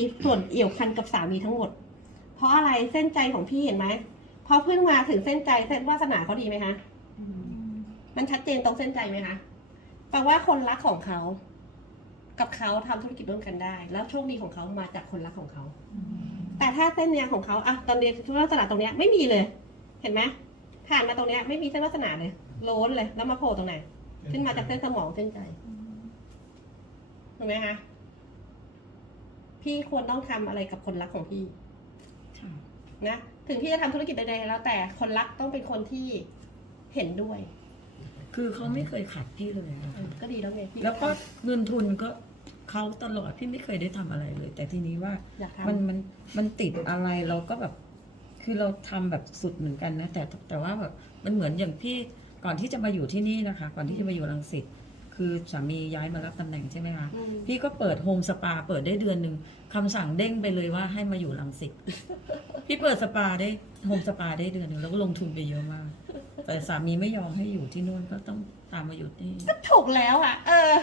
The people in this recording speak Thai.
ีส่วนเอี่ยวพันกับสามีทั้งหมด เพราะอะไรเส้นใจของพี่เห็นไหมพอเพิ่งมาถึงเส้นใจเส้นวาสนาเขาดีไหมคะมันชัดเจนตรงเส้นใจไหมคะแปลว่าคนรักของเขา กับเขาทำธุรกิจร่วมกันได้ แล้วโชคดีของเขามาจากคนรักของเขา แต่ถ้าเส้นเนี้ยของเขาอะตอนเรียนทุนวาสนาตรงเนี้ยไม่มีเลย เห็นไหมผ่านมาตรงเนี้ยไม่มีเส้นวาสนาเลยโล้นเลยแล้วมาโผล่ตรงไหน ขึ้นมาจากเส้นสมองเส้นใจถูกไหมคะ พี่ควรต้องทำอะไรกับคนรักของพี่ค่ะนะถึงพี่จะทำธุรกิจใดๆแล้วแต่คนรักต้องเป็นคนที่เห็นด้วย คือเขาไม่เคยขัดพี่เลยอะเออก็ดีแล้วไงพี่แล้วก็เงินทุนก็เขาตลอดพี่ไม่เคยได้ทำอะไรเลย แต่ทีนี้ว่าอยากมันทำมันมันติดอะไรเราก็แบบ คือเราทำแบบสุดเหมือนกันนะแต่แต่ว่าแบบมันเหมือนอย่างพี่ก่อนที่จะมาอยู่ที่นี่นะคะ ก่อนที่จะมาอยู่รังสิต คือสามีย้ายมารับตำแหน่งใช่ไหมคะอืมพี่ก็เปิดโฮมสปาเปิดได้เดือนหนึ่งคำสั่งเด้งไปเลยว่าให้มาอยู่รังสิตพี่เปิดสปาได้โฮมสปาได้เดือนหนึ่งแล้วก็ลงทุนไปเยอะมาก แต่สามีไม่ยอมให้อยู่ที่นู่นก็ต้องตามมาอยู่ที่นี่ก็ถูกแล้วอะ เออ